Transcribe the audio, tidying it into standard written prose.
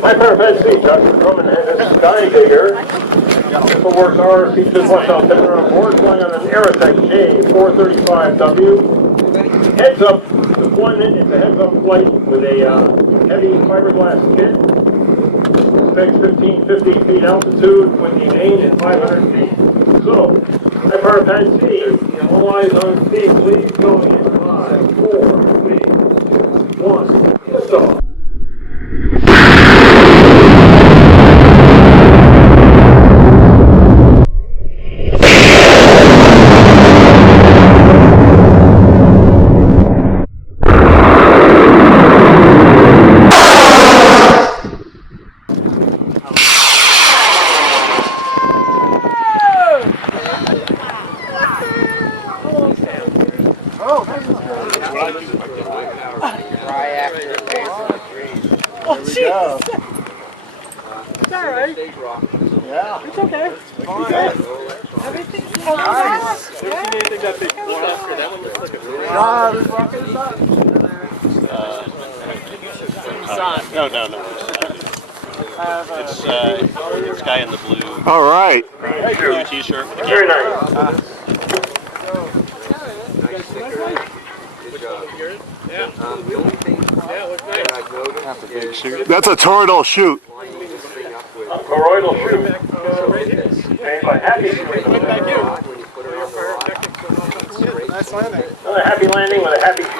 Hi, Fiberglass Sea, Dr. Drummond and his Sky Digger. Infoworks R features one outfitted on board, flying on an Aerotech J435W. Heads-up deployment, it's a heads-up flight with a heavy fiberglass kit. Specs 1550 feet altitude, windy main, and 500 feet. So, hi, Fiberglass Sea, all eyes on speed, please, going in 5, 4, 3, 1, lift off. Oh, jeez. It's all right. Yeah. It's okay. It's fine. Everything's fine. Nice. Never seen anything that big one after that one. Looks like a really this rocket is up. No. It's guy in the blue. All right. Blue t-shirt. Very nice. That's a toroidal chute. A toroidal chute. Made by Happy. Thank you. Nice landing. Another happy landing with a happy chute.